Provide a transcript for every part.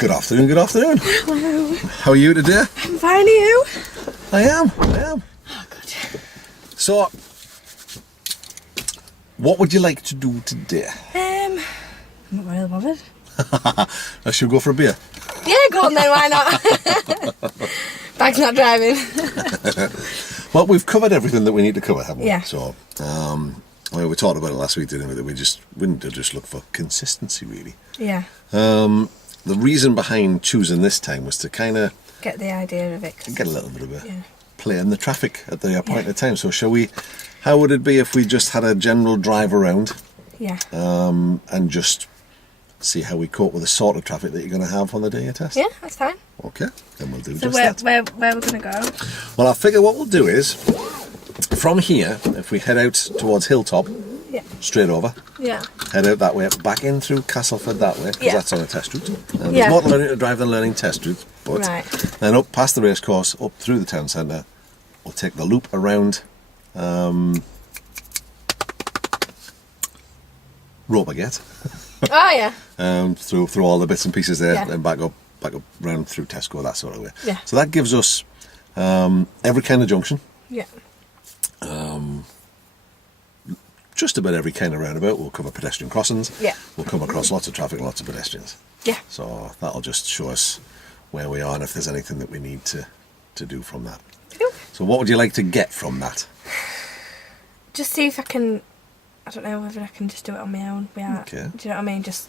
Good afternoon, good afternoon. Hello. How are you today? I'm fine, are you? I am. Oh, good. So, what would you like to do today? I'm not really bothered. I should go for a beer. Yeah, go on then, why not? Bag's not driving. Well, we've covered everything that we need to cover, haven't we? Yeah. So, well, we talked about it last week, didn't we? That we need to just look for consistency, really. Yeah. The reason behind choosing this time was to kind of Get the idea of it. get a little bit of a Yeah. play in the traffic at the appointed time. So, how would it be if we just had a general drive around Yeah. and just see how we cope with the sort of traffic that you're going to have on the day of test? Yeah, that's fine. Okay, then we'll do So just where that. we're going to go? Well, I figure what we'll do is, from here, if we head out towards Hilltop, Yeah. straight over, Yeah. head out that way, back in through Castleford that way, because Yeah. that's on a test route. There's Yeah. more to learning to drive than learning test routes, but Right. then up past the racecourse, up through the town centre, we'll take the loop around Robergate, Oh, yeah. through all the bits and pieces there, Yeah. and back up round through Tesco, that sort of way. Yeah. So that gives us every kind of junction, Yeah. just about every kind of roundabout. We'll cover pedestrian crossings. Yeah. We'll come across lots of traffic, lots of pedestrians. Yeah. So that'll just show us where we are and if there's anything that we need to do from that. Cool. So what would you like to get from that? Just see if I can, I don't know whether I can just do it on my own. Okay. Do you know what I mean? Just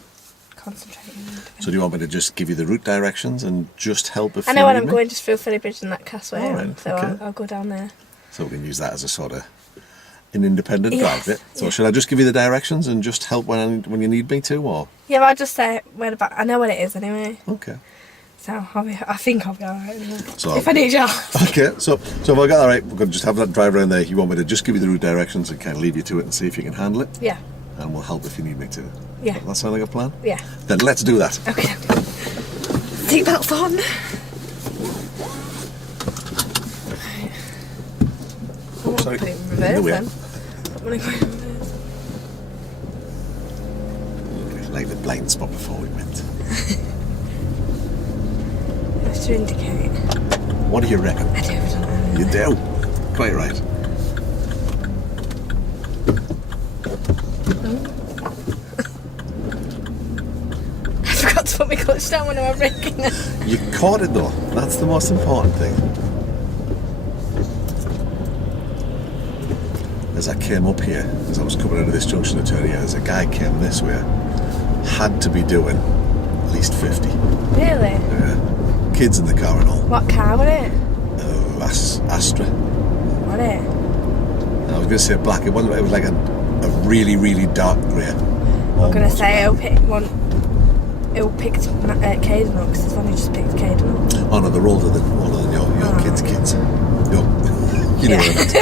concentrating. So do you want me to just give you the route directions and just help if I know you when need I'm me? going just through Philly Bridge and that Castway, All right, so okay. I'll go down there. So we can use that as a sort of an independent Yes, drive bit. So yeah. should I just give you the directions and just help when you need me to, or? Yeah, but I'll just say where the back. I know what it is anyway, Okay. so I think I'll be alright anyway. So- if I need you. Okay, so if I got that right, we're going to just have that drive around there. You want me to just give you the route directions and kind of leave you to it and see if you can handle it? Yeah. And we'll help if you need me to. Yeah. That sound like a plan? Yeah. Then let's do that. Okay. Seatbelts on. I want to Sorry. put it in In reverse the way. then. I'm gonna go in reverse. Like the blind spot before we went. Just to indicate. What do you reckon? I do, don't You do? Quite right. I forgot to put my clutch down when I was braking. You caught it though. That's the most important thing. As I came up here, as I was coming out of this junction to turn here, as a guy came this way, had to be doing at least 50. Really? Yeah. Kids in the car and all. What car was it? Oh, Astra. What it? I was going to say black. It wasn't. It was like a really, really dark grey. I'm gonna say it'll pick Caden up because it's only just picked Caden up. Oh no, they're older than your kids. You know what I meant.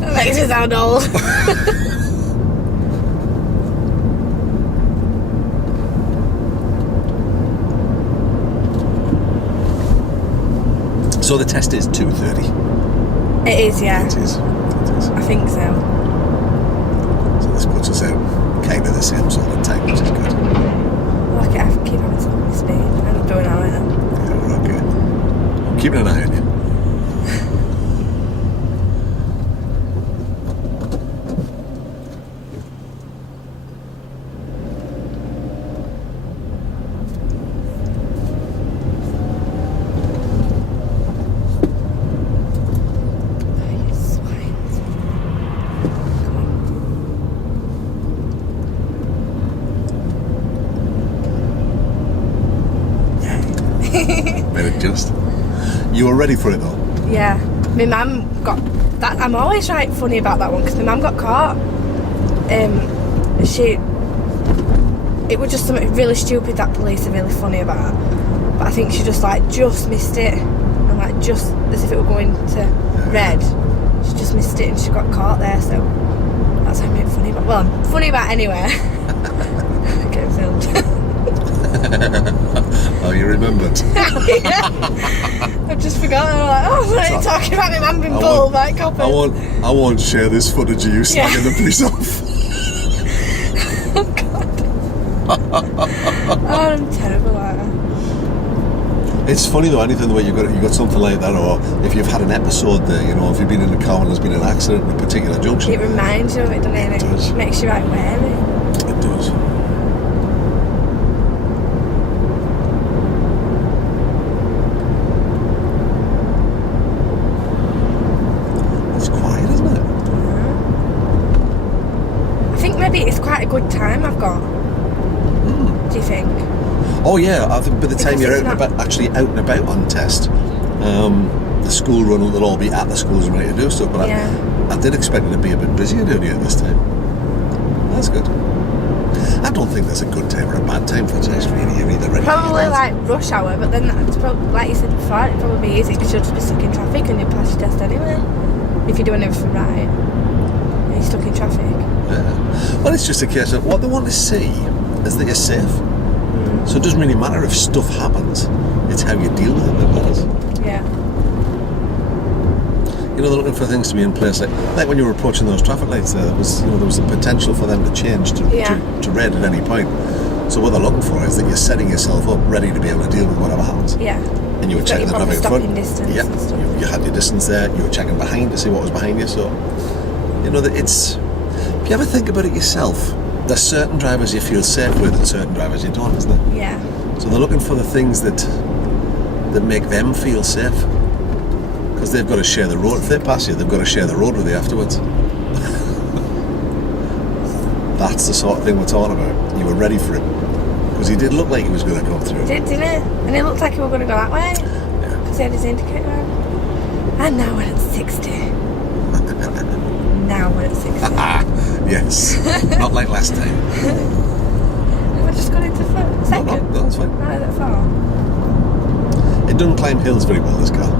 That makes me sound old. So the test is 2:30. It is, yeah. It is. I think so. So this puts us out kind of the same sort of time, which is good. Look, I keep having so much speed. I'm not doing alright then. Yeah, we're okay. I'm keeping an eye on you. You swines. Maybe just. You were ready for it though. Yeah. My mum got that. I'm always right funny about that one because my mum got caught. It was just something really stupid that police are really funny about. But I think she just missed it. And just as if it were going to red. She just missed it and she got caught there, so that's how I made funny about. Well, I'm funny about anywhere. Getting filmed. Oh, you remembered. I just forgot. I'm like, oh, what are you talking about? My man being pulled by coppers. I won't share this footage of you slagging the police off. Oh, God. Oh, I'm terrible at it. It's funny though, anything the way you got something like that, or if you've had an episode there, you know, if you've been in a car and there's been an accident in a particular junction. It reminds you of it, doesn't it? It does. It makes you right wary. It does. It's quiet, isn't it? I think maybe it's quite a good time I've got. Do you think? Oh yeah, I think by the time Because you're it's actually out and about on test, the school run will all be at the schools and ready to do stuff. But Yeah. I did expect it to be a bit busier down here this time. That's good. I don't think there's a good time or a bad time for test really. You're either ready. Probably like rush hour, but then that's probably, like you said before, it'd probably be easy because you'll just be stuck in traffic and you'll pass your test anyway. If you're doing everything right and you're stuck in traffic. Yeah. Well, it's just a case of what they want to see is that you're safe. So it doesn't really matter if stuff happens. It's how you deal with it that matters. Yeah. You know, they're looking for things to be in place. Like when you were approaching those traffic lights there was the potential for them to change to red at any point. So what they're looking for is that you're setting yourself up ready to be able to deal with whatever happens. Yeah. And you were checking the traffic in front. Distance Yeah. and stuff. You had your distance there. You were checking behind to see what was behind you. So, you know, that it's... If you ever think about it yourself, there's certain drivers you feel safe with and certain drivers you don't, isn't there? Yeah. So they're looking for the things that make them feel safe. Because they've got to share the road. If they pass you, they've got to share the road with you afterwards. That's the sort of thing we're talking about. You were ready for it. Because he did look like he was going to come through. Didn't it? And it looked like he was going to go that way. Yeah. Because he had his indicator on. And now we're at 60. Now we're at 60. Yes. Not like last time. We're just going into second. No, that's fine. How is it far? It doesn't climb hills very well, this car.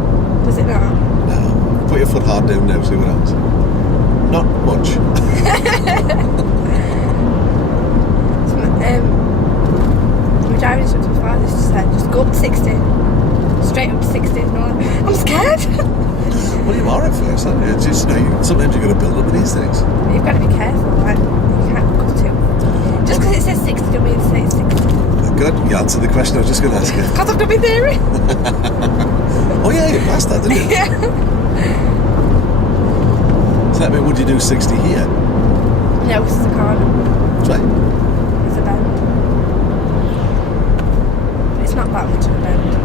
Does it not? No. Put your foot hard down now, see what happens. Not much. My driving instructor before this just said, just go up to 60. Straight up to 60. And I'm scared. Well, you are at first, aren't you? It's just, you know, sometimes you've got to build up with these things. You've got to be careful, like, you can't go too. Just because it says 60 don't mean to say it's 60. Good, you answered the question I was just going to ask you. Because I've got my theory. Oh yeah, you passed that, didn't you? Yeah. So that mean, would you do 60 here? No, this is a corner. That's right. It's a bend. But it's not that much of a bend.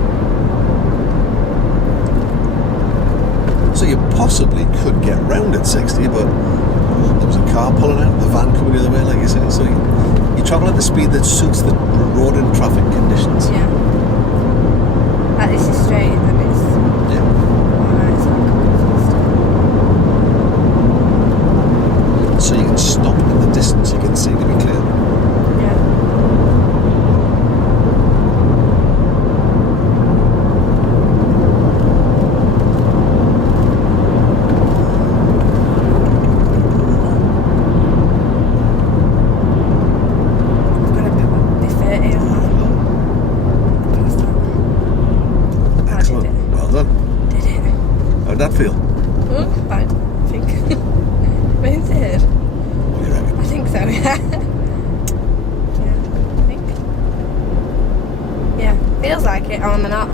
So you possibly could get round at 60, but there was a car pulling out, the van coming the other way, like you said. So you travel at the speed that suits the road and traffic conditions. Yeah. Like this is straight and it's... Yeah. Alright, so I'm coming faster. So you can stop in the distance you can see to be clear. Yeah. How'd that feel? Fine, I think. Means it. What do you reckon? I think so, yeah. Yeah, I think. Yeah, feels like it, or am I not?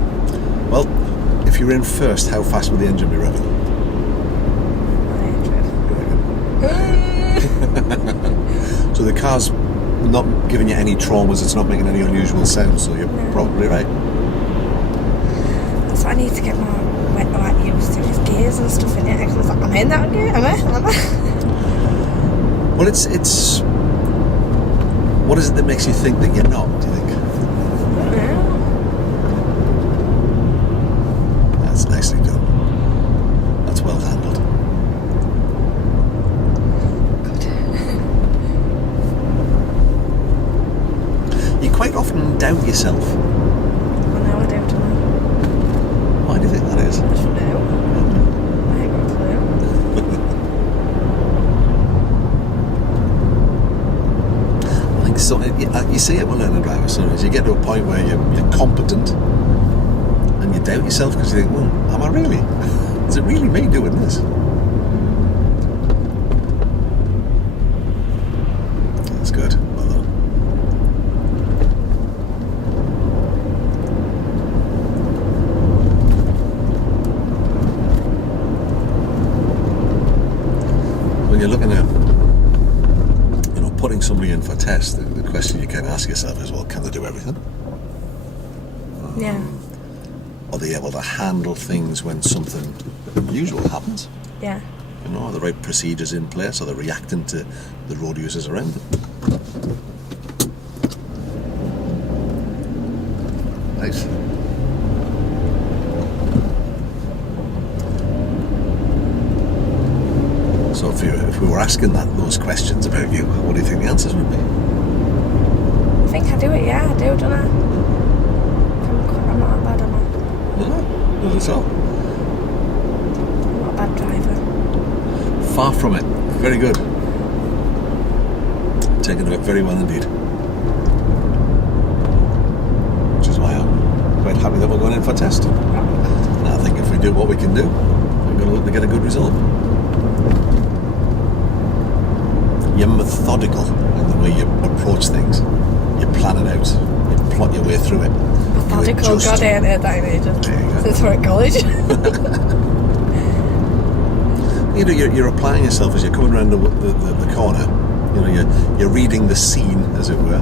Well, if you're in first, how fast will the engine be revving? So the car's not giving you any traumas, it's not making any unusual sounds, so you're probably right. That's what I need to get more used to, is gears and stuff in it. I was like, am I in that gear? Am I? Well, it's what is it that makes you think that you're not, do you think? I don't know. That's nicely done. That's well handled. You quite often doubt yourself. I know, I don't know. Why do you think that is? I should know. I ain't got a clue. I think so. You see it with learning drivers sometimes. You get to a point where you're competent and you doubt yourself because you think, well, am I really? Is it really me doing this? That's good. Well done. in for a test, the question you can ask yourself is, well, can they do everything? Yeah. Are they able to handle things when something unusual happens? Yeah. You know, are the right procedures in place? Are they reacting to the road users around them? Nice. So if we were asking those questions about you, what do you think the answers would be? I think I do it, yeah, I do, don't I? I'm not a bad, am I? No, not at all. I'm not a bad driver. Far from it. Very good. Taken to it very well indeed. Which is why I'm quite happy that we're going in for a test. And I think if we do what we can do, we're going to look to get a good result. You're methodical in the way you approach things. You plan it out. You plot your way through it. Methodical, God, ain't it, that age. Since we're at college. You know, you're applying yourself as you're coming around the corner. You know, you're reading the scene, as it were,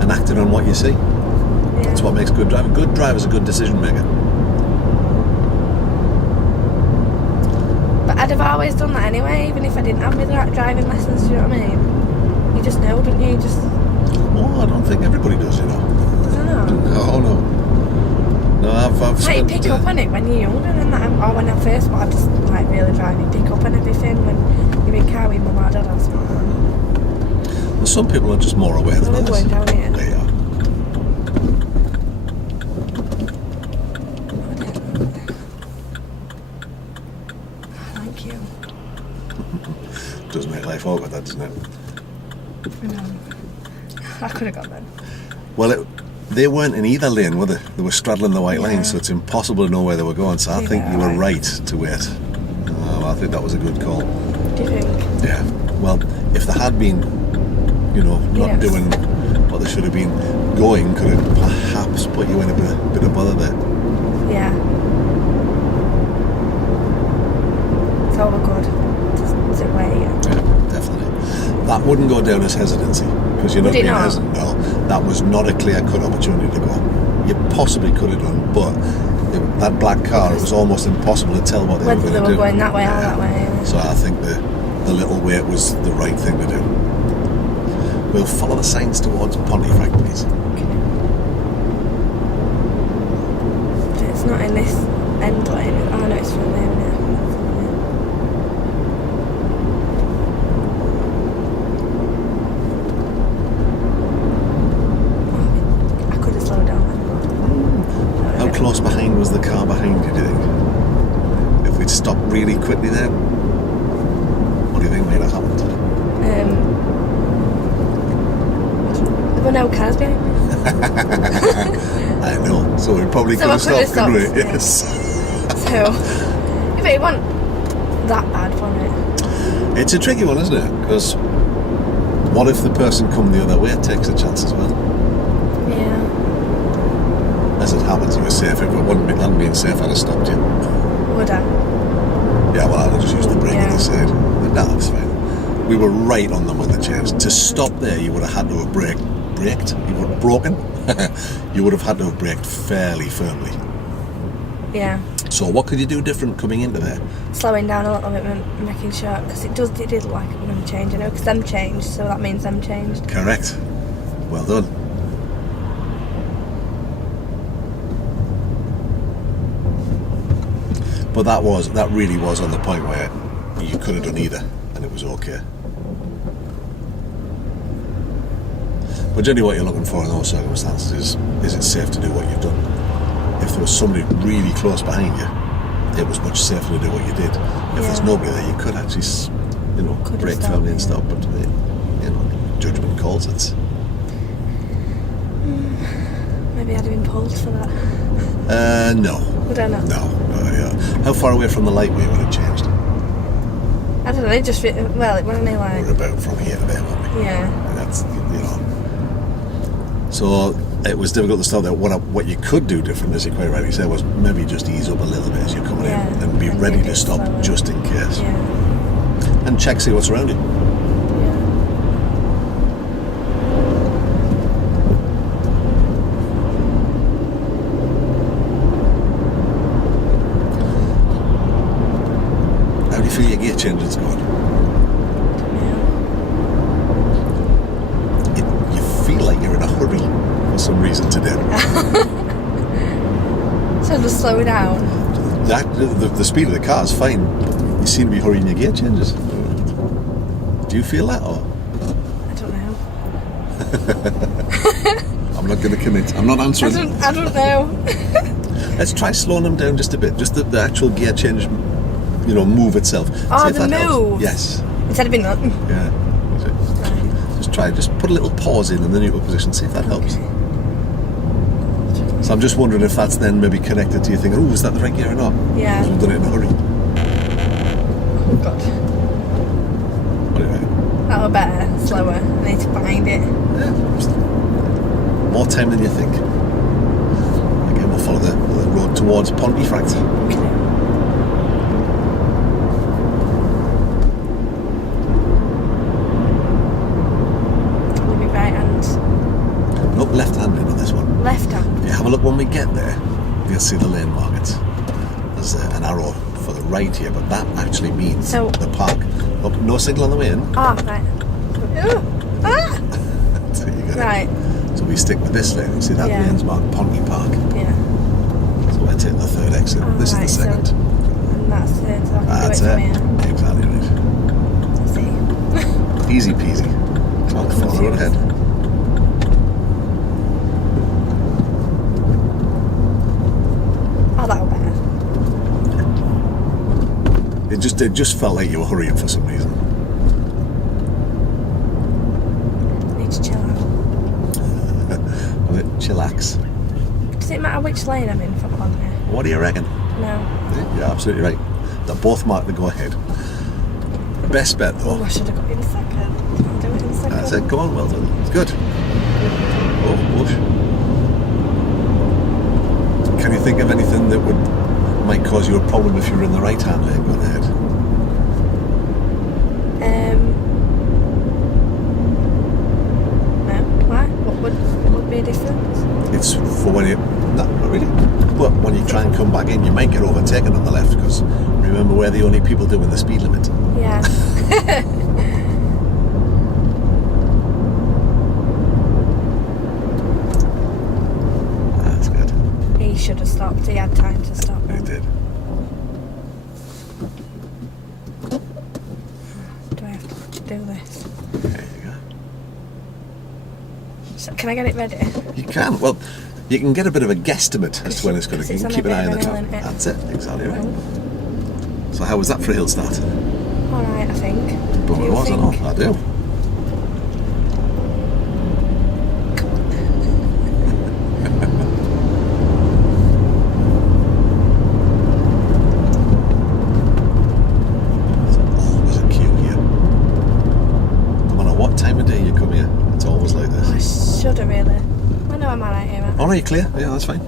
and acting on what you see. Yeah. That's what makes good driving. Good driver's a good decision maker. But I'd have always done that anyway, even if I didn't have my driving lessons, do you know what I mean? You just know, don't you? Oh, I don't think everybody does, you know. I don't know. Oh, no. No, I've like you pick up on it when you're younger and that, or when I first started just like really driving, pick up on everything when you're in car with mum or dad or something. Well, some people are just more aware than Well, others. going down here. They are. Thank you. Does make life awkward, that, doesn't it? I could have got that. Well, they weren't in either lane, were they? They were straddling the white line, so it's impossible to know where they were going. So I think you were right to wait. I think that was a good call. Do you think? Yeah. Well, if they had been, you know, not doing what they should have been, going could have perhaps put you in a bit of bother there. Yeah. So we're good. Just wait. Yeah, definitely. That wouldn't go down as hesitancy, because you're not being hesitant. No, that was not a clear-cut opportunity to go. You possibly could have done, but that black car, it was almost impossible to tell what they were going to do. Whether they were going that way or that way. Yeah. So I think the little wait was the right thing to do. We'll follow the signs towards Pontefract, please. Okay. It's not in this end lane. Oh no, it's from there, isn't it? How close behind was the car behind you, do you think? If we'd stopped really quickly then, what do you think might have happened? There were no cars behind me. I know, so we probably could have stopped, couldn't we? Yes. So, if it wasn't that bad for me. It's a tricky one, isn't it? Because what if the person come the other way takes a chance as well? Yeah. As it happens, you were safe. If it hadn't been safe, I'd have stopped you. Would I? Yeah, well, I'd have just used the brake on the side. But no, that's fine. We were right on them when they changed. To stop there, you would have had to have braked. You would have broken. You would have had to have braked fairly firmly. Yeah. So what could you do different coming into there? Slowing down a little bit and making sure, because it did look like it was going to change, you know, because them changed, so that means them changed. Correct. Well done. But that really was on the point where you could have done either, and it was okay. But generally what you're looking for in those circumstances is it safe to do what you've done. If there was somebody really close behind you, it was much safer to do what you did. If there's nobody there, you could actually, brake firmly and stop, but, judgment calls it. Maybe I'd have been pulled for that. No. Would I not? No. Yeah. How far away from the light were you when it changed? I don't know, it just, well, it wasn't like... We're about from here to there, weren't we? Yeah. And that's, So it was difficult to stop there. What you could do different, as you quite rightly said, was maybe just ease up a little bit as you're coming in and be ready to stop slower. Just in case. Yeah. And check, see what's around you. you're in a hurry for some reason today. So just slow down. The speed of the car is fine, but you seem to be hurrying your gear changes. Do you feel that, or? I don't know. I'm not going to commit. I'm not answering. I don't know. Let's try slowing them down just a bit. Just the actual gear change, move itself. Oh, See if the that helps. move. Yes. Instead of being like, Yeah. Just try. Just put a little pause in the neutral position. See if that helps. So I'm just wondering if that's then maybe connected to you thinking, oh, is that the right gear or not? Yeah. Because we've done it in a hurry. oh god, What do you reckon? that'll be better, slower. I need to find it. Yeah. Just more time than you think. Again, we'll follow the road towards Pontefract. Okay. Nope, left-handed on this one. Left hand. If you have a look when we get there, you'll see the lane markings. There's an arrow for the right here, but that actually means the park. Oh, no signal on the way in. Oh, right. Ooh. Ah! So you got Right. it. So we stick with this lane. You see that lane's marked Ponty Park. Yeah. So we're taking the third exit. Oh, this right, is the second. And that's it. So I can That's do it it. from here. Exactly right. I see. Easy peasy. Come on, follow the road ahead. Oh, that'll better. It just felt like you were hurrying for some reason. Need to chill out. A bit chillax. Does it matter which lane I'm in for one here? What do you reckon? No. You're absolutely right. They're both marked to go ahead. Best bet Oh, though. I should have got in second. I'll do it in second. That's it. Come on, well done. It's good. Oh, push. Can you think of anything that might cause you a problem if you're in the right-hand lane going ahead? No. Why? What would be a difference? It's for when you... No, not really. But when you try and come back in, you might get overtaken on the left because remember, we're the only people doing the speed limit. Yeah. That's good. He should have stopped. He had time to stop. He did. Do I have to do this? There you go. So, can I get it ready? You can. Well, you can get a bit of a guesstimate as to when it's going to. You can keep an eye on the top. That's it. Exactly right. So how was that for a hill start? All right, I think. But it was or not? I do. There's always a queue here. No matter what time of day you come here, it's always like this. I should have really. I know I'm alright here. Oh, no, you're clear? Yeah, that's fine.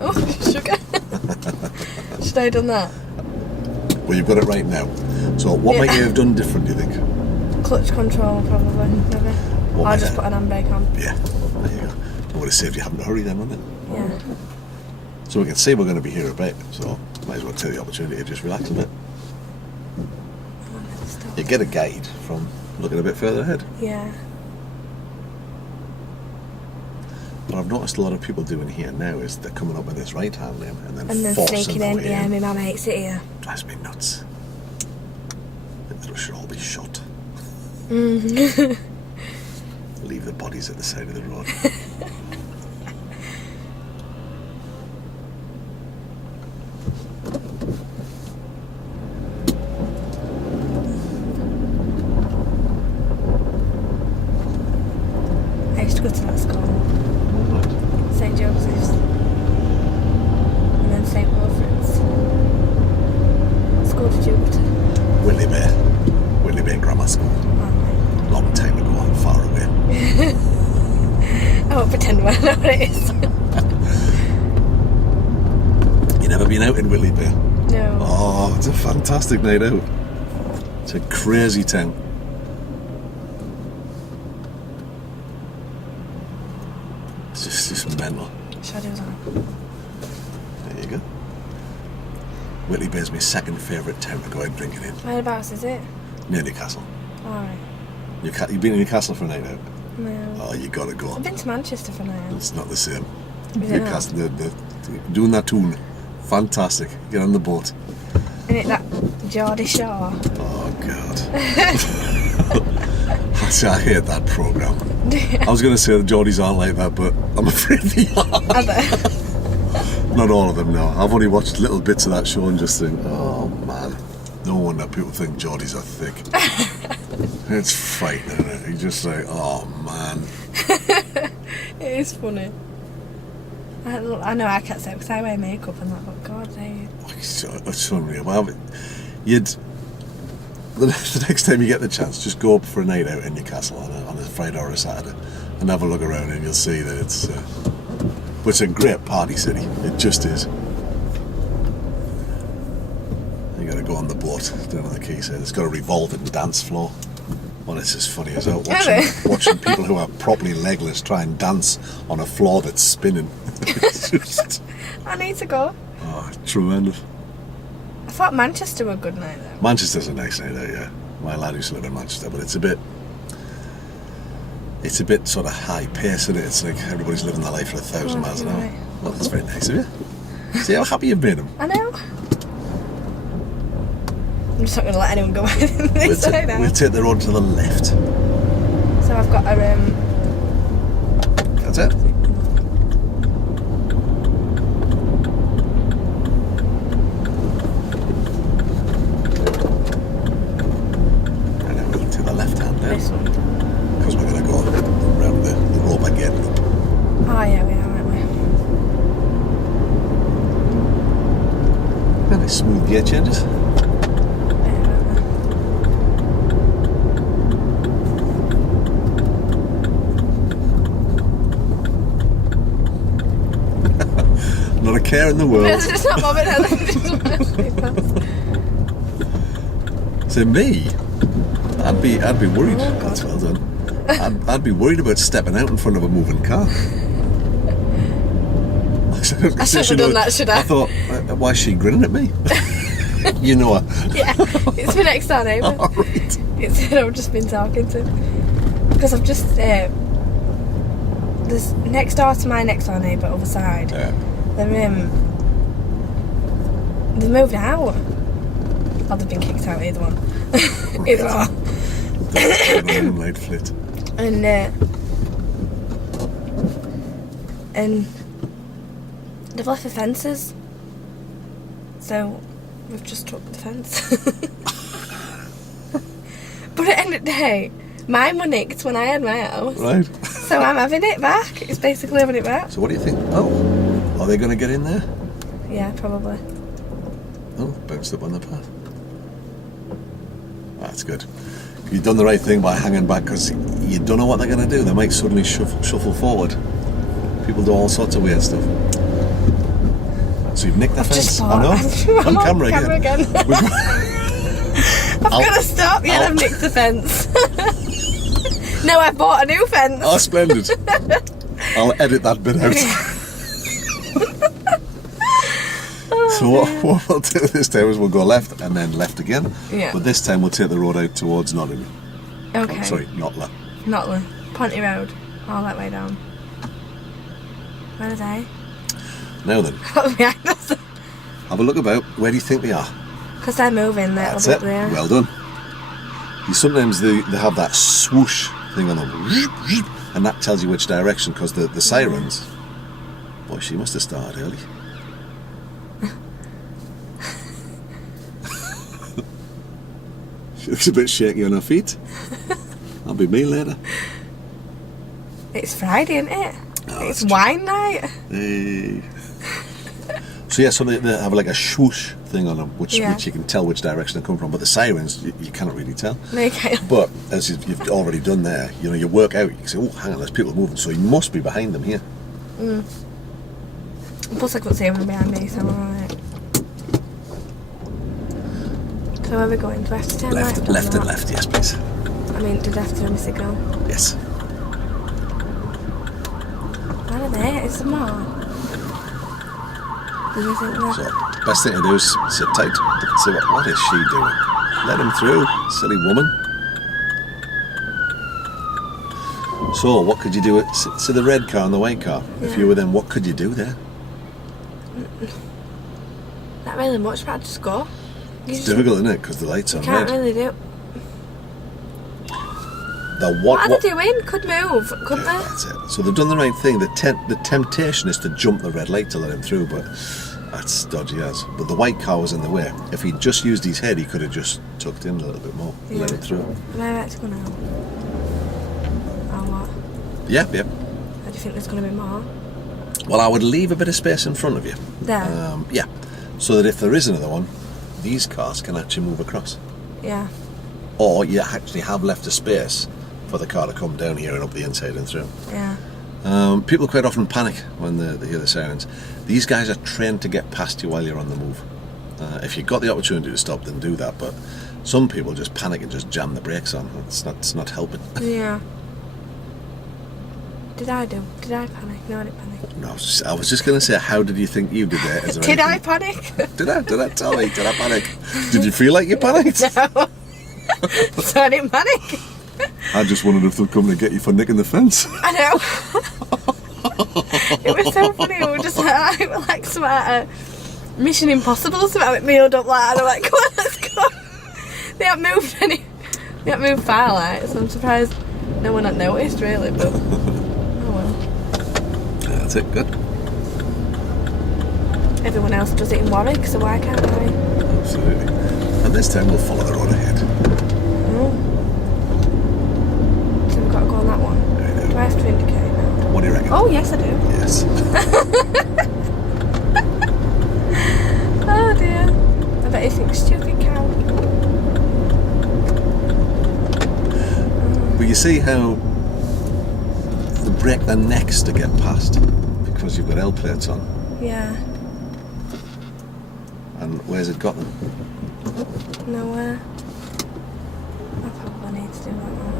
Oh, sugar. Should I have done that? Well, you've got it right now. So what might you have done different, do you think? Clutch control, probably. Maybe. What I'll might just I- put an handbrake on. Yeah, there you go. It would have saved you having to hurry then, wouldn't it? Yeah. So we can say we're going to be here a bit, so might as well take the opportunity to just relax a bit. You get a guide from looking a bit further ahead. Yeah. What I've noticed a lot of people doing here now is they're coming up with this right-hand lane and then forcing sneaking their in. way Yeah, in. my mum hates it here. Drives me nuts. I think they should all be shot. Leave the bodies at the side of the road. I used to go to that school. St. Joseph's. And then St. Wilfrid's. What school did you go to? Whitley Bay Grammar School. Oh, Long time ago and far away. I won't pretend I know what it is. You never been out in Whitley Bay? No. Oh, it's a fantastic night out. It's a crazy town. It's just mental. Shadows on. There you go. Whitley Bay is my second favourite town to go out drinking in. Whereabouts is it? near Newcastle. Alright. You've been in Newcastle for a night out? No. Oh, you gotta go. I've been to Manchester for now. It's not the same. Is it Newcastle, they're doing that tune. Fantastic. Get on the boat. Isn't it that Geordie Shore? Oh, God. I hate that programme. I was going to say the Geordies aren't like that, but I'm afraid they are. Are they? Not all of them, no. I've only watched little bits of that show and just think, oh, man. No wonder people think Geordies are thick. It's frightening, isn't it? You just say, oh, man. It is funny. I know I can't say it because I wear makeup and that, but God, It's unreal. Well, the next time you get the chance, just go up for a night out in Newcastle on a Friday or a Saturday and have a look around, and you'll see that it's a great party city. It just is. You got to go on the boat down on the quayside. It's got a revolving dance floor. Well, it's as funny as that. Watching people who are properly legless try and dance on a floor that's spinning. It's just... I need to go. Oh, tremendous. I thought Manchester were a good night though. Manchester's a nice night out, yeah. My lad used to live in Manchester, but it's a bit sort of high pace, isn't it? It's like everybody's living their life at 1,000 miles an hour. Right. Well, that's very nice of you. See how happy you've made him. I know. I'm just not going to let anyone go this way now. We'll take the road to the left. So I've got a That's it. And then we'll take the left hand now. this one. Because we're going to go around the rope again. Oh yeah, we are, aren't we? Very smooth gear changes. Not a care in the world. It's not bothered. So me, I'd be worried. Oh, God. That's well done. I'd be worried about stepping out in front of a moving car. I shouldn't have done that, should I? I thought, why is she grinning at me? You know her. Yeah, it's my next door neighbour. Oh, right. It's who I've just been talking to. Because I've just there's next door to my next door neighbour, other side. Yeah. They're moved out. Oh, they've been kicked out, either one. Either one. Moonlight flit. And they've left the fences. So we've just took the fence. But at the end of the day, mine were nicked when I had my house. Right. So I'm having it back. It's basically having it back. So what do you think? Oh, are they going to get in there? Yeah, probably. Oh, bounced up on the path. That's good. You've done the right thing by hanging back, because you don't know what they're going to do. They might suddenly shuffle forward. People do all sorts of weird stuff. So you've nicked the fence. I know. On camera again. I've got to stop. Yeah, I've nicked the fence. No, I bought a new fence. Oh, splendid. I'll edit that bit out. So what we'll do this time is we'll go left and then left again. Yeah. But this time we'll take the road out towards Nottingham. Okay. Oh, sorry, Notla. Notla. Ponty Road. All that way down. Where are they? Now then, have a look about. Where do you think they are? Because they're moving. That's it. it. Well done. Sometimes they have that swoosh thing on them, and that tells you which direction, because the sirens. Boy, she must have started early. She looks a bit shaky on her feet. That'll be me later. It's Friday, isn't it? Oh, it's wine night. Hey. So yeah, so they have like a swoosh thing on them, which you can tell which direction they come from. But the sirens, you cannot really tell. No, you can't. But as you've already done there, you work out. You can say, oh, hang on, there's people moving, so you must be behind them here. Mm. Plus, I couldn't see anyone behind me, so I'm alright. So where are we going? Do I have to turn Left right? and left, yes, please. I mean, did I have to turn the signal? Yes. Where are they? Is there more? Do you think that? So the best thing to do is sit tight. See what is she doing? Let him through, silly woman. So, what could you do? So the red car and the white car. Yeah. If you were them, what could you do there? Not really much, but I'd just go. It's difficult, isn't it? Because the lights are Can't red. really do. What are they doing? Could move, couldn't Yeah, they? that's it. So they've done the right thing. The temptation is to jump the red light to let him through, but that's dodgy as. But the white car was in the way. If he'd just used his head, he could have just tucked in a little bit more and let him through. Am I right to go now? Or what? Yep. Or do you think there's going to be more? Well, I would leave a bit of space in front of you. There? Yeah. So that if there is another one, these cars can actually move across. Yeah. Or you actually have left a space for the car to come down here and up the inside and through. Yeah. People quite often panic when they hear the sirens. These guys are trained to get past you while you're on the move. If you've got the opportunity to stop, then do that. But some people just panic and just jam the brakes on. It's not helping. Yeah. Did I panic? No, I didn't panic. No, I was just going to say, how did you think you did there? Did I panic? Did I? Tell me, did I panic? Did you feel like you panicked? No. So I didn't panic. I just wondered if they'd come to get you for nicking the fence. I know. It was so funny. We were just like some Mission Impossible or something. Me up like, and I'm like, come on, let's go. They haven't moved any. They haven't moved far, like, so I'm surprised no one had noticed really. But oh well. Yeah, that's it. Good. Everyone else does it in Warwick, so why can't I? Absolutely. And this time we'll follow the road ahead. Oh. So we've got to go on that one. Do I have to indicate now? What do you reckon? Oh yes, I do. Yes. Oh dear. I bet you think stupid cow. But you see how they break their necks to get past because you've got L plates on. Yeah. And where's it got them? Nowhere. I probably need to do that now.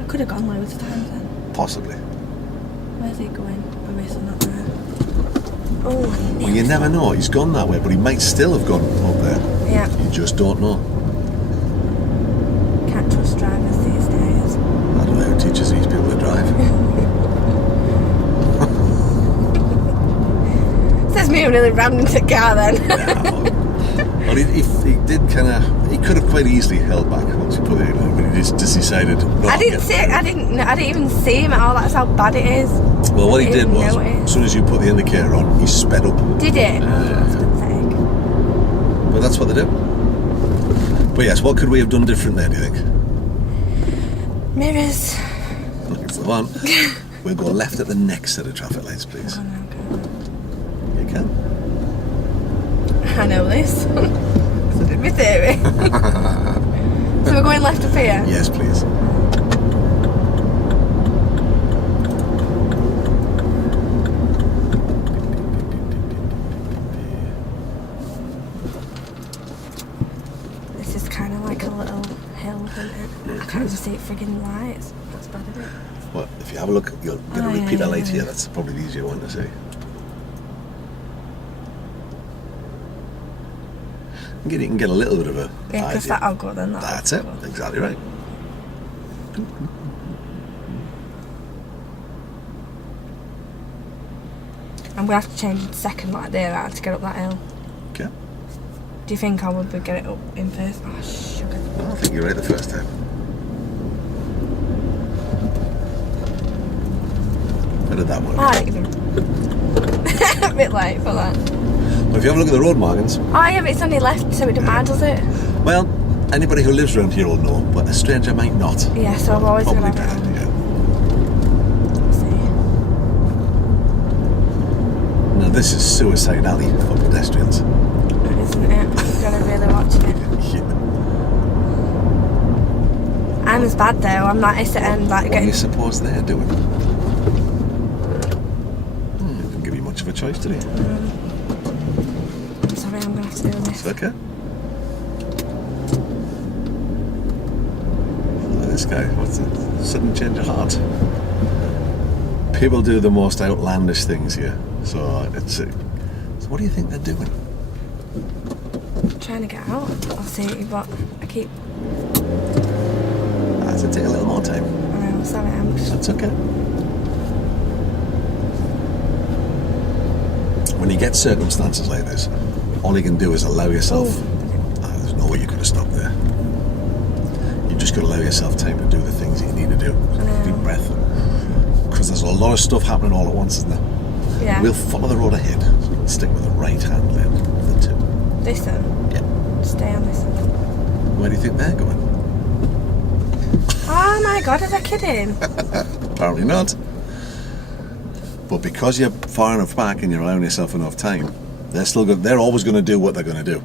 I could have gone loads of times then. Possibly. Where's he going? I'm missing that there. Oh, Well, you never know. He's gone that way, but he might still have gone up there. Yeah. You just don't know. Can't trust drivers these days. I don't know who teaches these people to drive. Says me, I'm nearly rammed into a car then. Well, he did kind of. He could have quite easily held back once you put it in, but he just decided. No, I didn't even see him at all. That's how bad it is. Well, what he I did didn't was, notice. as soon as you put the indicator on, he sped up. Did it? That's pathetic. But that's what they do. But yes, what could we have done different there, do you think? Mirrors. If we want, we'll go left at the next set of traffic lights, please. Oh, no, You can. I know this. So did my theory. So we're going left up here? Yes, please. This is kind of like a little hill, isn't it? I can't even see it friggin' lights. That's bad, isn't it? Well, if you have a look, you'll get a Oh, repeater yeah, light yeah. here. That's probably the easier one to see. You can get a little bit of a Yeah, because idea. that'll go then. That's it. Exactly right. I'm going to have to change the second light there out to get up that hill. Okay. Do you think I would be get it up in first? Oh, sugar. I think you're right the first time. How did that one? Oh, I don't even... a bit late for that. Well, if you have a look at the road markings, Oh yeah, but it's only left, so it don't matter, does it? well, anybody who lives around here will know, but a stranger might not. Yeah, so I've always got Probably to have it bad, on. yeah. Let's see. Now this is suicide alley for pedestrians. Isn't it? You've got to really watch it. Yeah. I'm as bad though. I'm like at the end, like What do getting. you suppose they're doing? Didn't give you much of a choice, did he? Sorry, I'm gonna have to do this. It's okay. Look at this guy. What's it? Sudden change of heart. People do the most outlandish things here. So it's. So what do you think they're doing? Trying to get out. I'll see, but I keep. That's to take a little more time. I know, sorry, I'm just. That's okay. When you get circumstances like this, all you can do is allow yourself. There's no way you could have stopped there. You just got to allow yourself time to do the things that you need to do. Deep breath. Because there's a lot of stuff happening all at once, isn't there? Yeah. We'll follow the road ahead. So stick with the right hand lane of the two. This one? Yeah. Stay on this one. Where do you think they're going? Oh my god, are they kidding? Apparently not. But because you're far enough back and you're allowing yourself enough time, they're always going to do what they're going to do.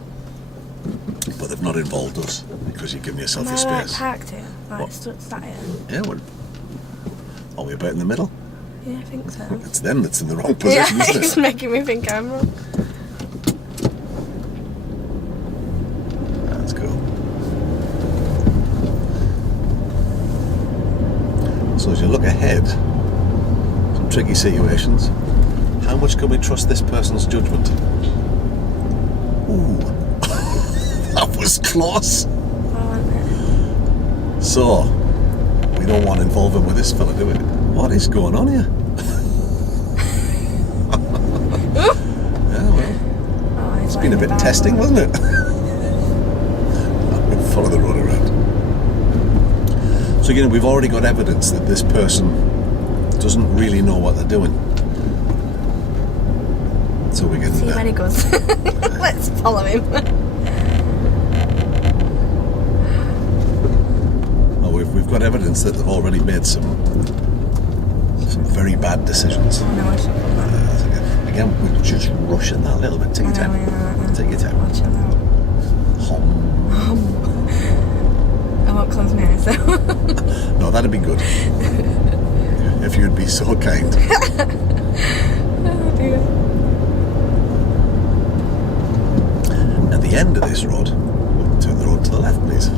But they've not involved us because you've given yourself your Am I space. parked here? Like, What? sat here? Yeah, well, are we about in the middle? Yeah, I think so. It's them that's in the wrong position, Yeah, isn't it's it? making me think I'm wrong. That's cool. So as you look ahead, some tricky situations. How much can we trust this person's judgment? Ooh, that was close. Oh, isn't it? So, we don't want to involve him with this fella, do we? What is going on here? Yeah, well, Oh, it's been a bit testing, wasn't it? Follow the road around. So, we've already got evidence that this person doesn't really know what they're doing. So we can See when he goes. Let's follow him. well, we've got evidence that they've already made some very bad decisions. Oh no, I should put that. Again, we're just rushing that a little bit. Take your time. Yeah. Take your time. I'll chill out. I won't close my eyes though. No, that'd be good. If you'd be so kind. Oh dear. At the end of this road, turn the road to the left, please.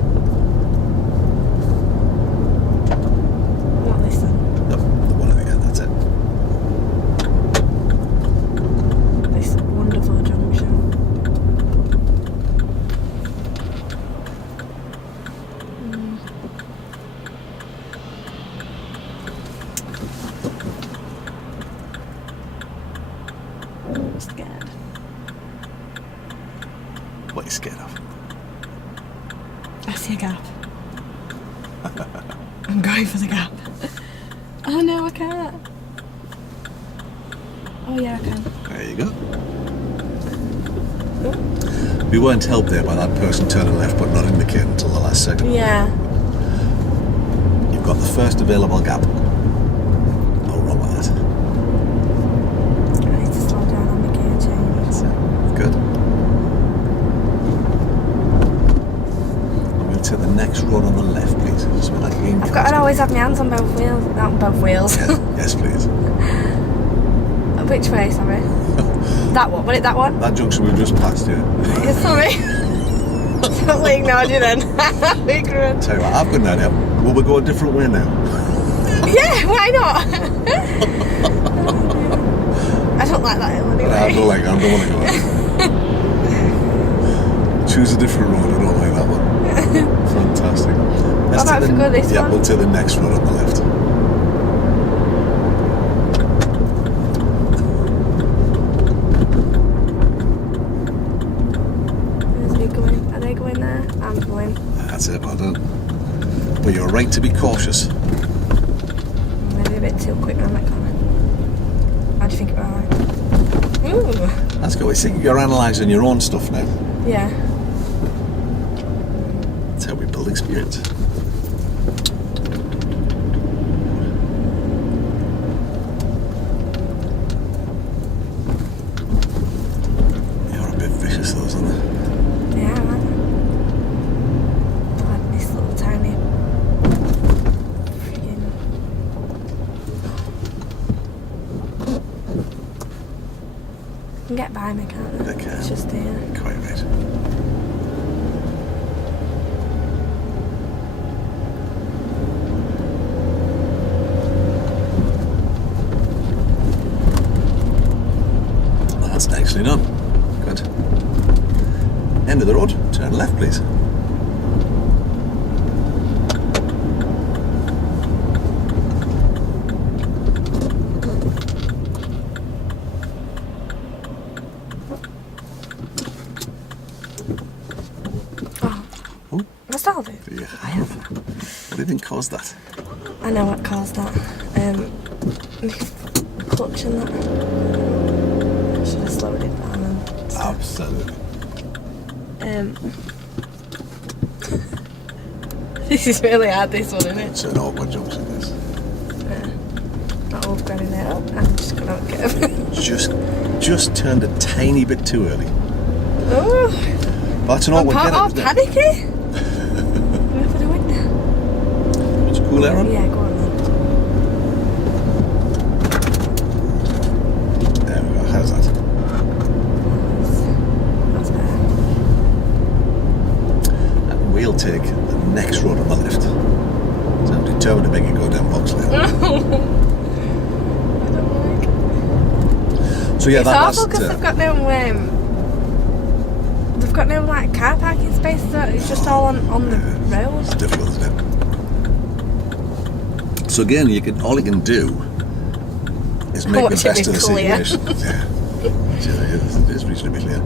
Not this one. No, the one at the end, that's it. This wonderful junction. I'm scared. What are you scared of? I see a gap. I'm going for the gap. Oh no, I can't. Oh yeah, I can. There you go. We weren't helped there by that person turning left but not indicating until the last second. Yeah. You've got the first available gap. No wrong with that. I need to slow down on the gear change. That's it. Good. I'm going to take the next road on the left, please. Just like I've got to always have my hands on both wheels. Not on both wheels. Yes, please. Which way, sorry? That one? Was it that one? That junction we've just passed, yeah. Yeah, sorry. Totally ignored you then. Ignorant. Tell you what, I've got an idea. Will we go a different way now? Yeah, why not? I don't like that hill anyway. I don't like it. I don't want to go there. Choose a different road. I don't like that one. Fantastic. What about if we go this yeah, one? we'll take the next road on the left. Where's he going? Are they going there? I'm going. That's it, well done. But you're right to be cautious. Maybe a bit too quick on that corner. How do you think about it? Ooh. That's good. See, you're analysing your own stuff now. Yeah. That's how we build experience. You're a bit vicious, though, isn't it? Yeah, man. God, this little tiny friggin' you can get by me, can't I? They can. It's just here. Quite right. That's nicely done. Good. Oh, Have I stalled it? yeah. I have. What do you think caused that? I know what caused that. Clutch and that. I should have slowed it down and stuff. Absolutely. This is really hard, this one, isn't it? It's an awkward junction, this. Not all granny there. I'm just going to get him. Just turned a tiny bit too early. Oh, But that's an I'm awkward get, panicky. Where for the window? It's cool air on? Yeah, go on then. There we go. How's that? That's better. And we'll take the next road on the left. So I'm determined to make it go down Box Lane. I don't like it. So yeah, It's that awful last... because they've got no like car parking spaces. It's just all on the road. It's difficult, isn't it? So again, all you can do is make Watch the it best be of the clear. situation. Yeah, it is reasonably clear.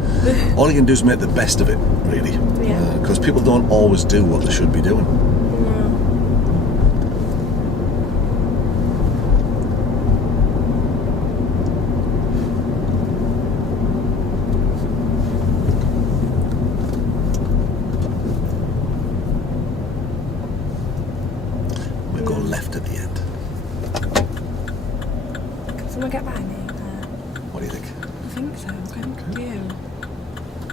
All you can do is make the best of it, really. Yeah. Because people don't always do what they should be doing. We'll go left at the end. Can someone get by me? What do you think? I think so. Can you?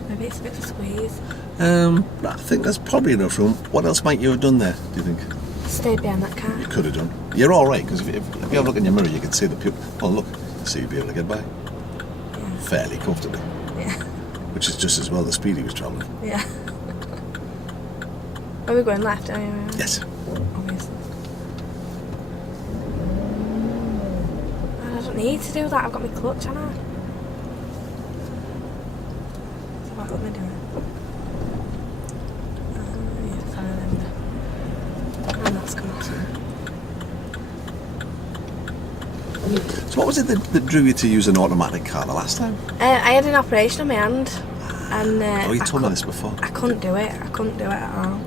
Maybe it's a bit of a squeeze. I think there's probably enough room. What else might you have done there, do you think? Stay behind that car. You could have done. You're all right, because if you have a look in your mirror, you can see the people. Oh, look, so you'll be able to get by Yeah. fairly comfortably, Yeah. which is just as well the speed he was travelling. Yeah. Are we going left? Are you? Yes. Obviously. I don't need to do that. I've got my clutch on. So what am I doing? Yes, I remember. And that's come off. So what was it that drew you to use an automatic car the last time? I had an operation on my hand, and Oh, you told me this before. I couldn't do it. I couldn't do it at all.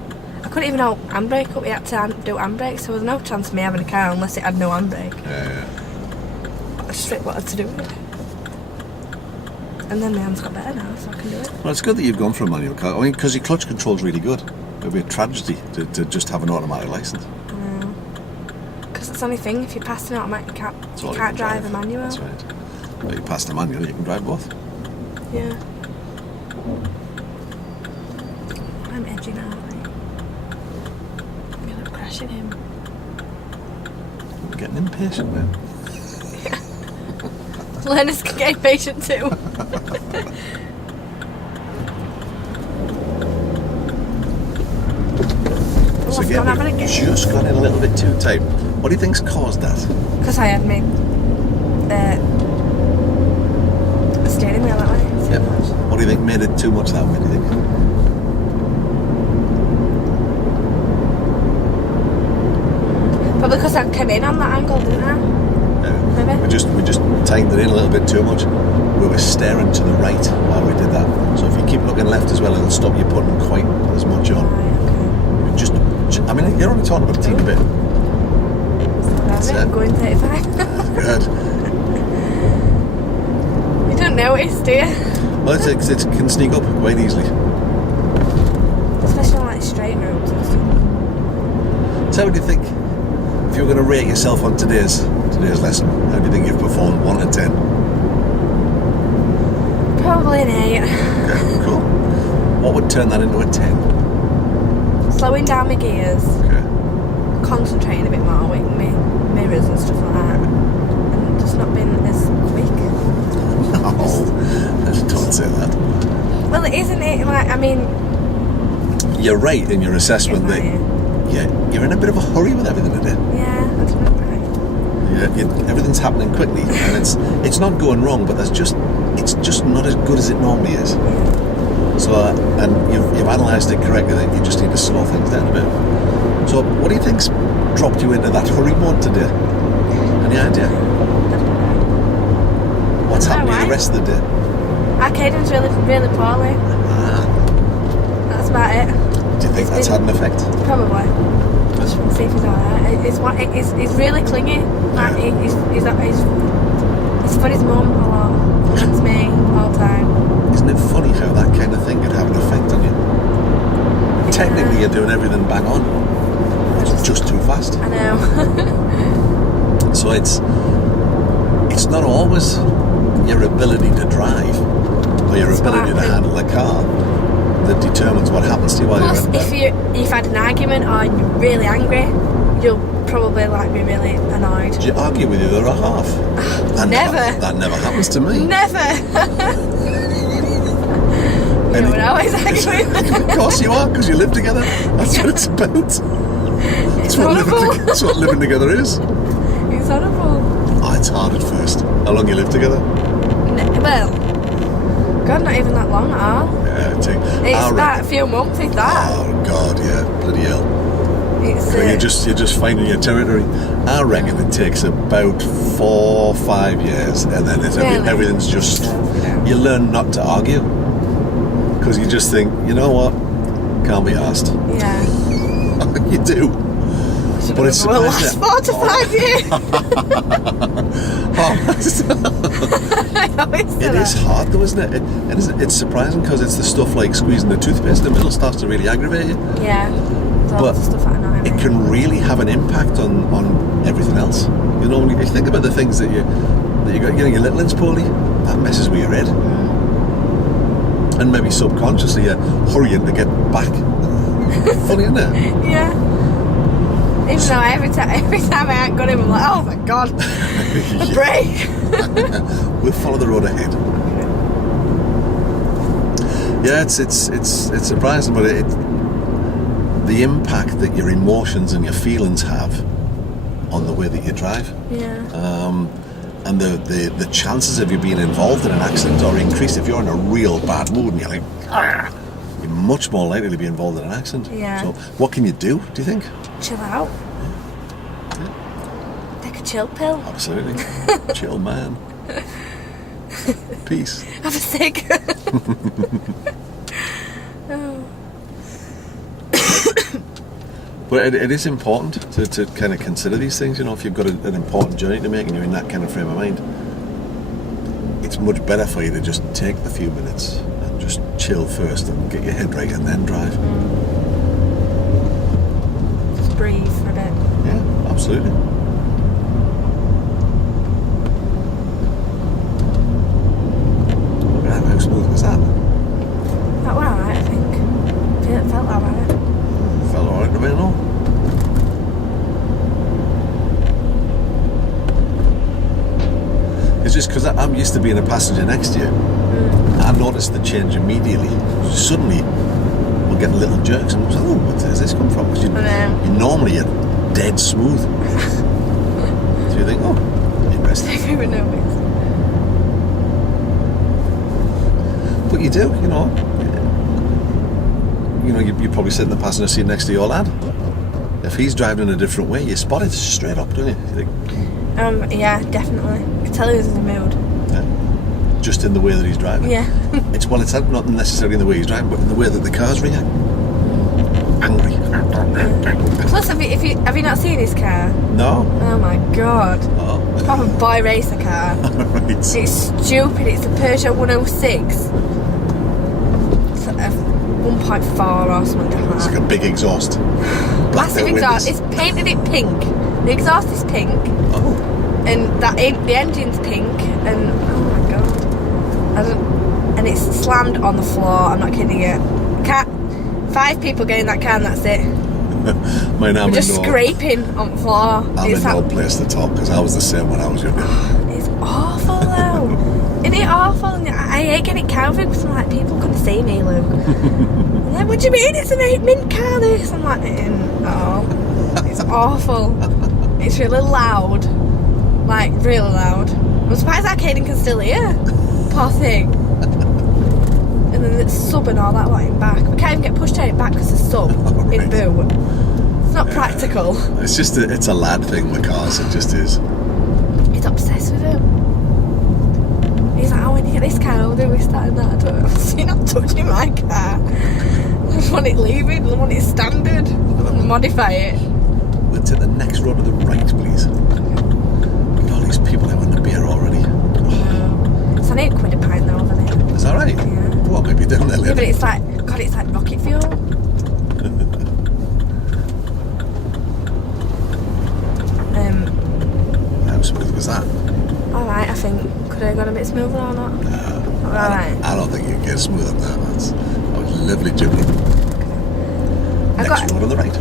I couldn't even hold handbrake up. We had to do handbrake, so there was no chance of me having a car unless it had no handbrake. Yeah. I just didn't want to do it. And then my hand's got better now, so I can do it. Well, it's good that you've gone for a manual car. I mean, because your clutch control's really good. It would be a tragedy to just have an automatic license. Because it's the only thing, if you pass an automatic, you That's all can't you can drive a manual. That's right. Well, you pass the manual, you can drive both. Yeah. I'm edgy now, like. I'm gonna crash at him. I'm getting impatient now. Learners can get impatient too. So again, we've just gone in a little bit too tight. What do you think's caused that? Because I had me steering wheel that way. Yep. What do you think made it too much that way, do you think? Probably because I came in on that angle, didn't I? Maybe. We just tightened it in a little bit too much. We were staring to the right while we did that. So if you keep looking left as well, it'll stop you putting quite as much on. I mean, you're only talking about a teeny bit. That's it. I'm going 35. Good. You don't notice, do you? Well, it can sneak up quite easily. Especially on like straight roads and stuff. So what do you think? If you were going to rate yourself on today's lesson, how do you think you've performed 1 to 10? Probably an 8. Okay, cool. What would turn that into a 10? Slowing down my gears. Okay. Concentrating a bit more with my mirrors and stuff like that. And just not being as quick. No, don't say that. Well, it isn't it? Like, I mean... You're right in your assessment that you're in a bit of a hurry with everything today. Yeah, that's not right. Everything's happening quickly, and it's not going wrong, but it's just not as good as it normally is. So, and you've analysed it correctly. That you just need to slow things down a bit. So, what do you think's dropped you into that hurry mode today? Any idea? What's happening the rest of the day? Our caden's really, really poorly. That's about it. Do you think that's had an effect. Probably. Just want to see if he's alright. He's really clingy. Like, he's for his mum a lot. It's me all the time. Isn't it funny how that kind of thing could have an effect on you? Technically, you're doing everything bang on. It's just too fast. I know. So it's not always your ability to drive or your ability to handle the car that determines what happens to you while Plus, you're in there. if you've had an argument or you're really angry, you'll probably like be really annoyed. Do you argue with your other half? Never. That never happens to me. Never. You would always argue with them. Of course you are, because you live together. That's what it's about. It's horrible. That's what living together is. It's horrible. Oh, it's hard at first. How long you live together? Well, God, not even that long at all. Yeah, It's that few months, is that? Oh God, yeah, bloody hell. It's, So you're just finding your territory. I reckon it takes about 4 or 5 years, and then everything's just. You learn not to argue because you just think, you know what, can't be asked. Yeah. You do. But it's well, last 4 to 5 years. It is hard though, isn't it? It's surprising because it's the stuff like squeezing the toothpaste in the middle starts to really aggravate you. Yeah. But stuff that annoys me. it can really have an impact on everything else. You know, when you think about the things that you got, you know, your little one's poorly, that messes with your head. And maybe subconsciously you're hurrying to get back. Funny, isn't it? Yeah. Even though every time I ain't got him, I'm like, oh my God, a break. We'll follow the road ahead. Yeah, it's surprising, but the impact that your emotions and your feelings have on the way that you drive. Yeah. And the chances of you being involved in an accident are increased if you're in a real bad mood and you're like, you're much more likely to be involved in an accident. Yeah. So what can you do you think? Chill out. Yeah. Take a chill pill. Absolutely. Chill, man. Peace. Have a cig. But it is important to kind of consider these things, you know, if you've got an important journey to make and you're in that kind of frame of mind. It's much better for you to just take the few minutes and just chill first and get your head right and then drive. Just breathe for a bit. Yeah, absolutely. Look at that, how smooth was that? That went alright, I think. It felt alright. Felt alright to me, no? It's just because I'm used to being a passenger next to you. I noticed the change immediately. Suddenly, we're getting little jerks, and I was like, oh, where does this come from? Because you normally are dead smooth. So you think, oh, interesting. I don't even know it. But you do, you know. You know, you probably sit in the passenger seat next to your lad. If he's driving in a different way, you spot it straight up, don't you? You think, yeah, definitely. I can tell he was in the mood. yeah. Just in the way that he's driving. Yeah. It's not necessarily in the way he's driving, but in the way that the cars react. Angry. Plus, have you not seen his car? No. Oh my God. Oh. Proper boy racer car. Right. It's stupid. It's a Peugeot 106. It's a 1.4 or something like It's that. like a big exhaust. Massive exhaust. It's painted it pink. The exhaust is pink. Oh. And the engine's pink. And oh my God. And it's slammed on the floor. I'm not kidding you. 5 people get in that car and that's it. I'm just scraping on the floor. I'm in no place to talk because I was the same when I was younger. It's awful though. Isn't it awful? And I hate getting counted because I'm like, people couldn't see me, Luke. And like, what do you mean it's a mint car this? I'm like, oh, it's awful. It's really loud. Like, really loud. I'm surprised that Caden can still hear. Poor thing. And then it's sub and all that lot in back. We can't even get pushed out in back because it's sub in boot. It's not practical. It's just it's a lad thing with cars. It just is. He's obsessed with him. He's like, oh, when you get this car, I'll do we start that. I don't know. You're not touching my car. just want it leaving. I want it standard. Modify it. We'll take the next road to the right, please. Look at all these people out in the beer already. It's only £1 a pint though, isn't it? Is that right? Yeah. What, maybe down there Yeah, later? but it's like, God, it's like rocket fuel. How smooth was that? Alright, I think. Could I have gone a bit smoother or not? Alright. I don't think you can get smoother than that. That was lovely, Jimmy. Next road on the right.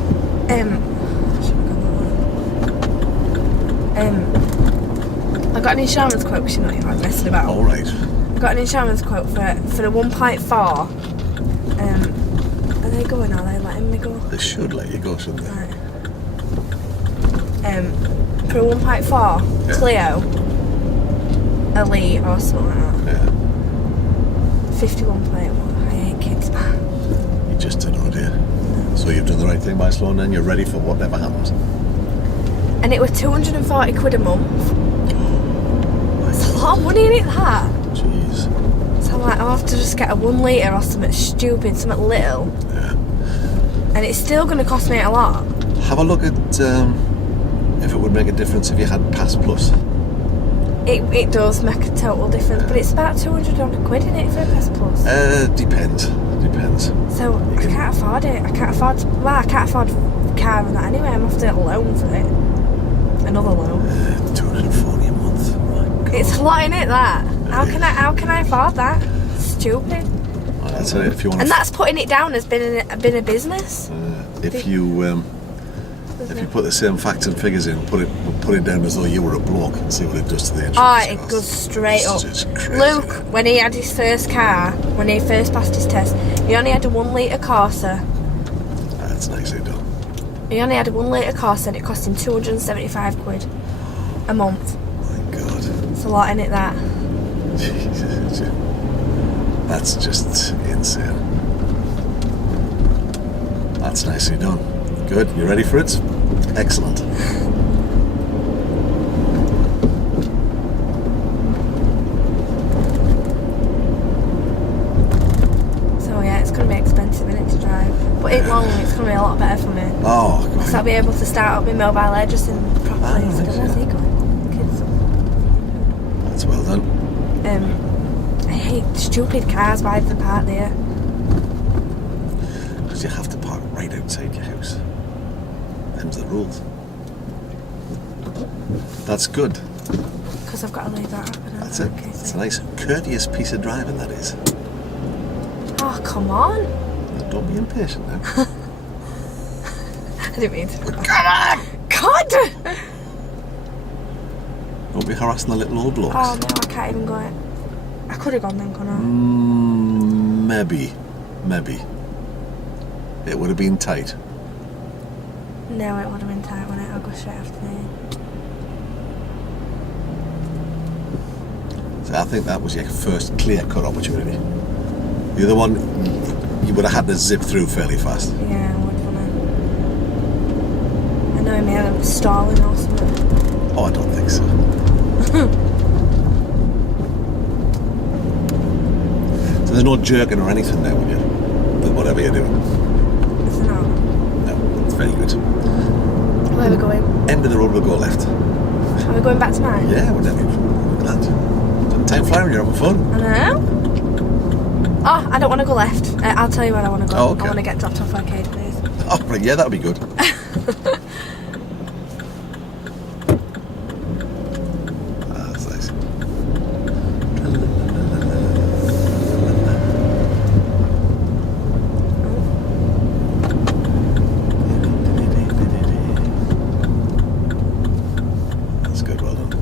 I got an insurance quote because you know you're like messing about. All right. I got an insurance quote for the 1.4. Are they going? Are they letting me go? They should let you go, shouldn't they? Right. For a 1.4 Clio Elite or something like that. Yeah. 51 plate. I hate kids. You just don't know, dear. So you've done the right thing by slowing down. You're ready for whatever happens. And it was £240 a month. It's a lot of money in it, that. Jeez. So I'm like, I'll have to just get a 1 litre or something stupid, something little. Yeah. And it's still going to cost me a lot. Have a look at if it would make a difference if you had Pass Plus. It does make a total difference, but it's about £200 in it for a Pass Plus. Depends. So I can't afford it. I can't afford a car and that anyway. I'm have to get a loan for it. Another loan. 240 a month. Right. It's a lot in it, that. How can I afford that? Stupid. Well, that's it. If you want. And that's putting it down as been a business. If you put the same facts and figures in, put it down as though you were a bloke and see what it does to the insurance. Oh, it goes straight up. It's crazy. Luke, when he had his first car, when he first passed his test, he only had a 1 litre Corsa. That's nicely done. He only had a 1 litre Corsa and it cost him £275 a month. My God. It's a lot in it, that. Jesus. That's just insane. That's nicely done. Good. You ready for it? Excellent. So yeah, it's going to be expensive, isn't it, to drive? But in long, it's going to be a lot better for me. Oh, So I'll be able to start up my mobile addressing properly. Ah, So right, where's he going? Kids. that's well done. I hate stupid cars. Why do they park there? Because you have to park right outside your house. Them's the rules. That's good. Because I've got to leave that happen. That's it. Okay, It's so- a nice, courteous piece of driving, that is. Oh, come on. Don't be impatient now. I didn't mean to. Come on! God! Don't be harassing the little old blokes. Oh no, I can't even go. I could have gone then, couldn't I? Maybe. It would have been tight. No, it would have been tight, wouldn't it? I'll go straight after me. So I think that was your first clear-cut opportunity. The other one, you would have had to zip through fairly fast. Yeah, I would, wouldn't I? I know, maybe I'm stalling or something. Oh, I don't think so. So there's no jerking or anything there, would you? With whatever you're doing. Is it not? No, it's very good. Where are we going? End of the road, we'll go left. Are we going back to mine? Yeah, we're definitely glad. Time flying when you're having fun. I know. Oh, I don't want to go left. I'll tell you where I want to go. Oh, okay. I want to get dropped off arcade, please. Oh, right, yeah, that'll be good. That's nice. That's good, well done.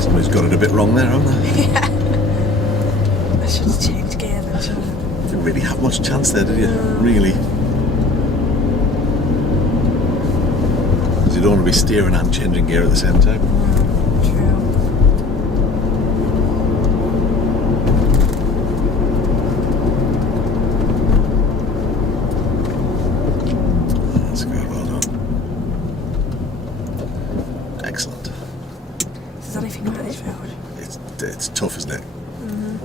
Somebody's got it a bit wrong there, haven't they? Yeah. I should have changed gear then, shouldn't I? Didn't really have much chance there, did you? Really? Because you don't want to be steering and changing gear at the same time. True. That's good, well done. it's tough, isn't it?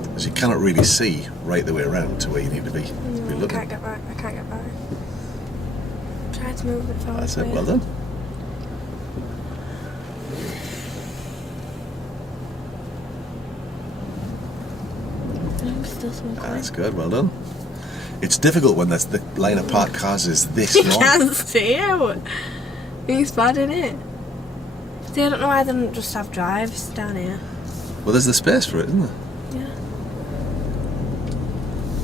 Because you cannot really see right the way around to where you need to be. I can't get back. Try to move it forward. That's it. Well done. Still some That's good. Well done. It's difficult when the line of parked cars is this You long. can't see it. It's bad, isn't it? See, I don't know why they don't just have drives down here. Well, there's the space for it, isn't there? Yeah.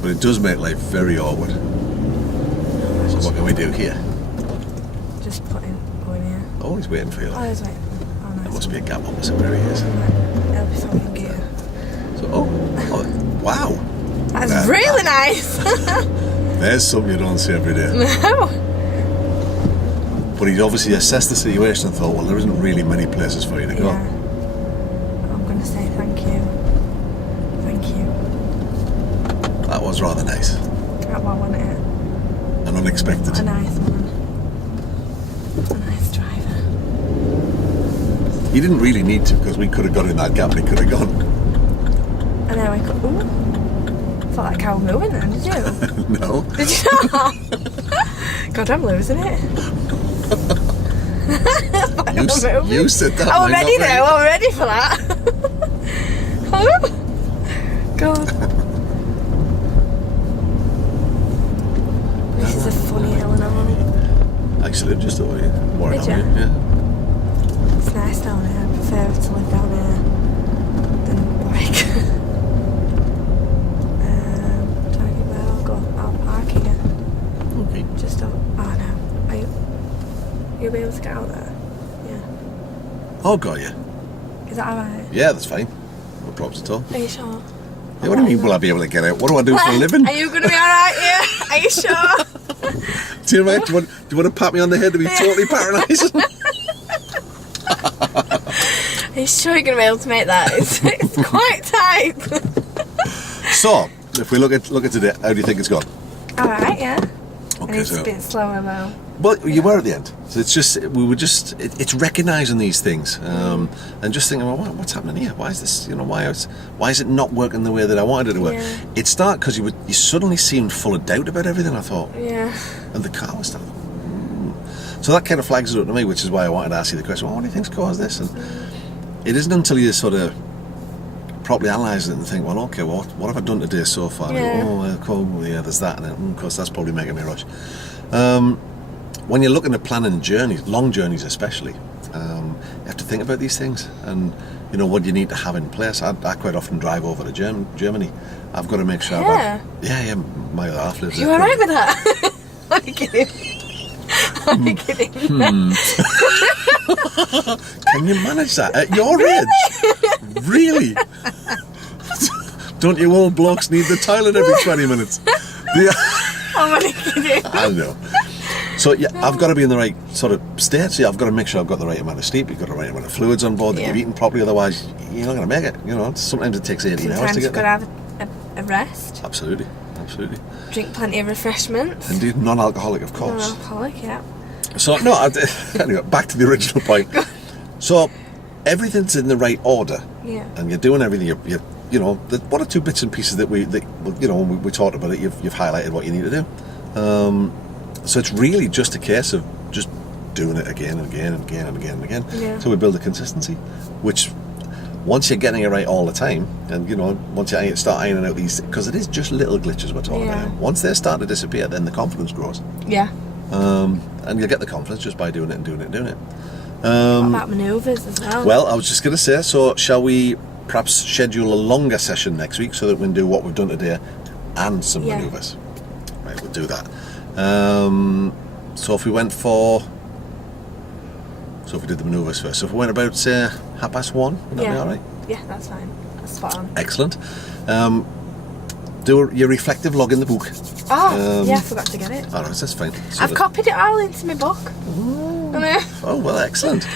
But it does make life very awkward. So what can we do here? Just go in here. Oh, he's waiting for you. Oh, there's like, oh nice. There must be a gap opposite where he is. It'll be something gear. So, wow. That's really nice. There's something you don't see every day. No. But he obviously assessed the situation and thought, well, there isn't really many places for you to go. Yeah. I'm going to say thank you. Thank you. That was rather nice. That's what I wanted it. And unexpected. A nice one. A nice driver. He didn't really need to, because we could have got in that gap and he could have gone. And then we could. Ooh. Thought that car was moving then, did you? No. Did you not? God, I'm losing it. You said that. I'm ready now. I'm ready for that. Oh, God. This is a funny hill and all. I actually lived just over here. More Did down you? here, yeah. It's nice down here. I prefer to live down here than like. Trying to get where I'll go. I'll park here. Okay. Just don't. Oh no. You'll be able to get out there? Yeah. Oh, got you. Is that alright? Yeah, that's fine. No problems at all. Are you sure? Yeah, what do you mean will I be able to get out? What do I do for a living? Are you going to be alright here? Are you sure? Do you want to pat me on the head to be totally paralysed? Are you sure you're going to be able to make that? It's quite tight. So, if we look at today, how do you think it's gone? Alright, yeah. Okay, And it's a bit slower though. Well, you were at the end. So it's just, it's recognising these things and just thinking, well, what's happening here? Why is this, why is it not working the way that I wanted it to work? Yeah. It started because you suddenly seemed full of doubt about everything, I thought. Yeah. And the car was starting. So that kind of flags it up to me, which is why I wanted to ask you the question, well, what do you think's caused this? And it isn't until you sort of properly analyse it and think, well, okay, what have I done today so far? Yeah. Cool, yeah, there's that, and then, of course, that's probably making me rush. When you're looking at planning journeys, long journeys especially, you have to think about these things and, what you need to have in place. I quite often drive over to Germany. I've got to make sure Yeah, my other half lives there. You alright with that? I'm kidding. I'm kidding. Can you manage that at your age? Really? Don't you old blokes need the toilet every 20 minutes? I'm only kidding. I know. So yeah, I've got to be in the right sort of state. So I've got to make sure I've got the right amount of sleep. You've got the right amount of fluids on board. That you've eaten properly. Otherwise, you're not going to make it. Sometimes it takes 18 hours to get there. Sometimes you've got to have a rest. Absolutely. Drink plenty of refreshments. Indeed, non-alcoholic, of course. Non-alcoholic, yeah. So no, anyway, back to the original point. So everything's in the right order. Yeah. And you're doing everything. The one or two bits and pieces that we talked about it. You've highlighted what you need to do. So it's really just a case of just doing it again and again and again and again and again. Yeah. So we build a consistency, which once you're getting it right all the time, and once you start ironing out these, because it is just little glitches we're talking about. Once they start to disappear, then the confidence grows. Yeah. And you'll get the confidence just by doing it and doing it and doing it. What about manoeuvres as well? Well, I was just going to say, so shall we perhaps schedule a longer session next week so that we can do what we've done today and some manoeuvres? Right, we'll do that. So if we went for... So if we did the manoeuvres first. So if we went about, say, 1:30, would that be alright? Yeah, that's fine. That's spot on. Excellent. Do your reflective log in the book. Oh, I forgot to get it. Alright, that's fine. So I've copied it all into my book. Oh, well, excellent.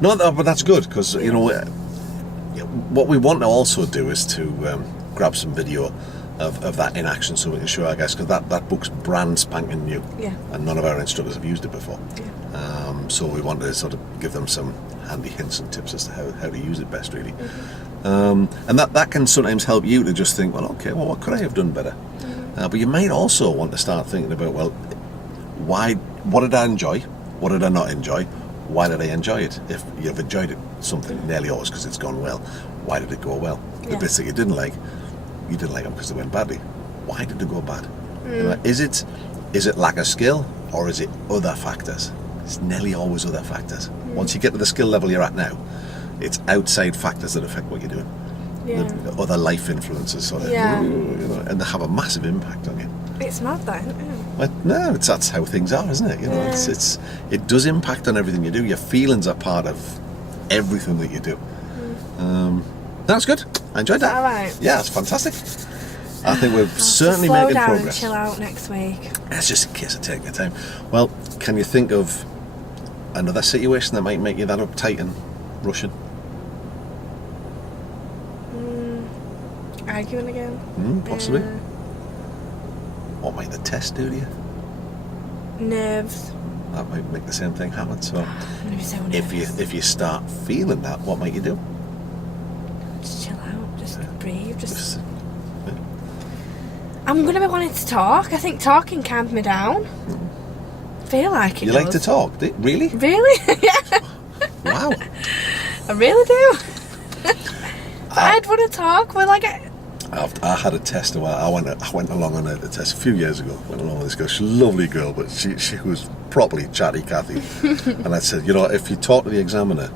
No, but that's good, because, what we want to also do is to grab some video of that in action so we can show our guys, because that book's brand spanking new. Yeah. And none of our instructors have used it before. Yeah. So we want to sort of give them some handy hints and tips as to how to use it best, really. And that can sometimes help you to just think, well, okay, well, what could I have done better? But you might also want to start thinking about, well, what did I enjoy? What did I not enjoy? Why did I enjoy it? If you've enjoyed it, something nearly always because it's gone well, why did it go well? The bits that you didn't like them because they went badly. Why did it go bad? Is it lack of skill, or is it other factors? It's nearly always other factors. Once you get to the skill level you're at now, it's outside factors that affect what you're doing. The other life influences, sort of, and they have a massive impact on you. It's mad, though, isn't it? But no, that's how things are, isn't it? It does impact on everything you do. Your feelings are part of everything that you do. That's good. I enjoyed that. All right. Yeah, it's fantastic. I think we're certainly making slow down progress. And chill out next week. That's just in case I take my time. Well, can you think of another situation that might make you that uptight and rushing? Arguing again? Possibly. What might the test do to you? Nerves. That might make the same thing happen. So, I'm gonna be so nervous. if you start feeling that, what might you do? Just chill out. Just breathe. I'm going to be wanting to talk. I think talking calmed me down. I feel like it You does. like to talk? Really? Really? Yeah. Wow. I really do. I'd want to talk. Well, I had a test a while. I went along on a test a few years ago. Went along with this girl. She's a lovely girl, but she was properly chatty Cathy. And I said, if you talk to the examiner,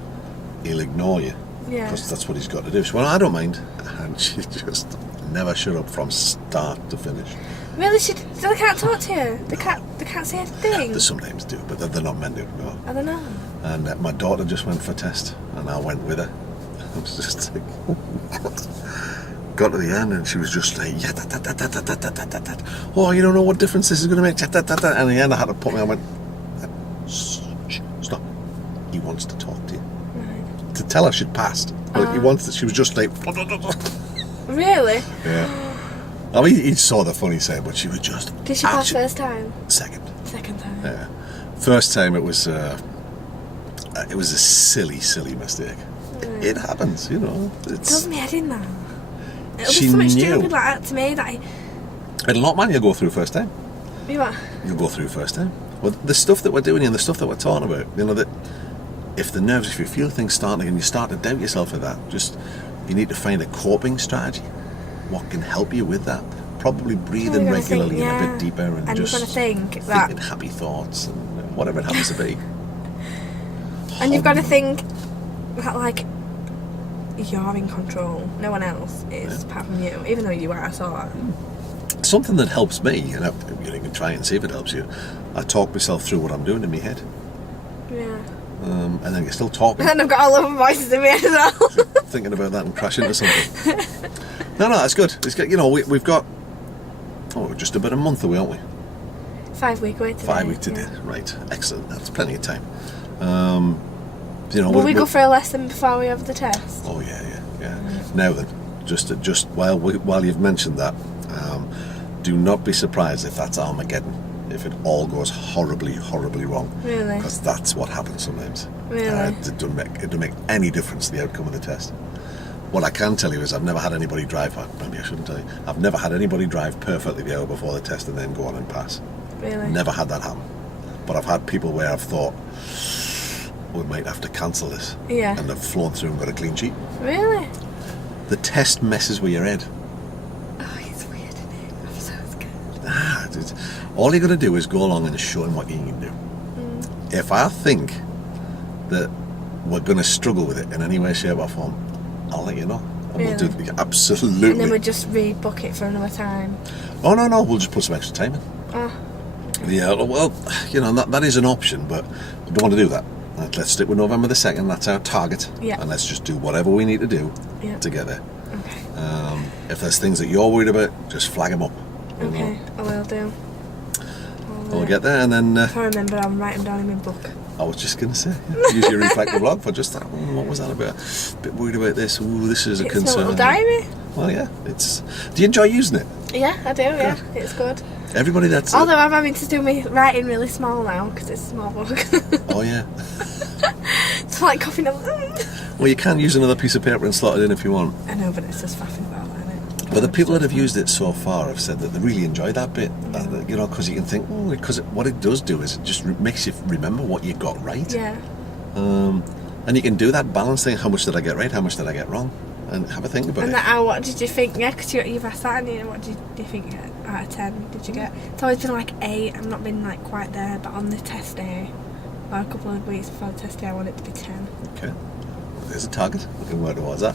he'll ignore you. Yeah. Because that's what he's got to do. She went, I don't mind. And she just never shut up from start to finish. Really? They can't talk to you? They can't say a thing? They sometimes do, but they're not meant to. No. I don't know. And my daughter just went for a test, and I went with her. I was just like, got to the end, and she was just like, oh, you don't know what difference this is going to make. And in the end, I had to put me. I went, shh, stop. He wants to talk to you. Right. To tell her she'd passed. But he wants. She was just like, really? Yeah. I mean, he saw the funny side, but she was just. Did she pass first time? Second. Second time. Yeah. First time it was a silly mistake. It happens, It does me head in that. It'll She be something knew. stupid like that to me that And a lot, man, you'll go through first time. You what? You'll go through first time. Well, the stuff that we're doing and the stuff that we're talking about, that if you feel things starting and you start to doubt yourself at that, you need to find a coping strategy. What can help you with that? Probably breathing regularly and a bit deper and just you're gonna think thinking happy thoughts and whatever it happens to be. And you've got to think that you're in control. No one else is apart from you, even though you are. So something that helps me, and you can try and see if it helps you. I talk myself through what I'm doing in my head. Yeah. And then you're still talking. And I've got all of my voices in my head as well. Thinking about that and crash into something. No, that's good. It's good. We've got just about a month away, aren't we? 5 week away today. 5 weeks today, right? Excellent. That's plenty of time. Will we go for a lesson before we have the test? Oh yeah. Now then, just while you've mentioned that, do not be surprised if that's Armageddon. If it all goes horribly wrong. Really? Because that's what happens sometimes. Really? It doesn't make any difference to the outcome of the test. What I can tell you is I've never had anybody drive, maybe I shouldn't tell you, I've never had anybody drive perfectly the hour before the test and then go on and pass. Really? Never had that happen. But I've had people where I've thought, we might have to cancel this. Yeah. And they've flown through and got a clean sheet. Really? The test messes with your head. Oh, it's weird, isn't it? I'm so scared. All you got to do is go along and show him what you can do. If I think that we're going to struggle with it in any way, shape or form, I'll let you know. And Really? we'll do it. Absolutely. And then we just rebook it for another time. Oh, no. We'll just put some extra time in. Oh. Yeah, well, that is an option, but we don't want to do that. Let's stick with November the 2nd. That's our target. Yeah. And let's just do whatever we need to do to get there. Okay. If there's things that you're worried about, just flag them up. Okay, I will do. We'll get there, and then... If I remember, I'll write them down in my book. I was just going to say, use your reflective log for just that. What was that about? A bit worried about this. Ooh, this is a concern. It's a little diary. Well, yeah. Do you enjoy using it? Yeah, I do, yeah. It's good. Everybody that's... Although I'm having to do my writing really small now, because it's a small book. Oh, yeah. It's like coughing up. Well, you can use another piece of paper and slot it in if you want. I know, but it's just faffing about, isn't it? But the people that have used it so far have said that they really enjoy that bit. You know, because you can think, because what it does do is it just makes you remember what you got right. Yeah. And you can do that balance thing. How much did I get right? How much did I get wrong? And have a think about And it. what did you think? Yeah, because you've asked that, and what did you think out of 10 did you get? It's always been like 8. I've not been like quite there, but on the test day, or a couple of weeks before the test day, I want it to be 10. Okay. There's a target. We can work towards that.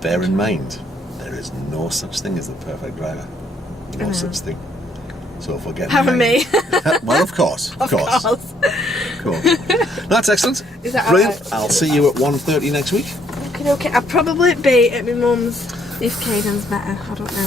Bear in mind, there is no such thing as the perfect driver. No such thing. So if we're getting Having me. Well, of course. Of course. Cool. That's excellent. Is that brilliant. alright? I'll see you at 1:30 next week. Okay. I'll probably be at my mum's if Caden's better. I don't know.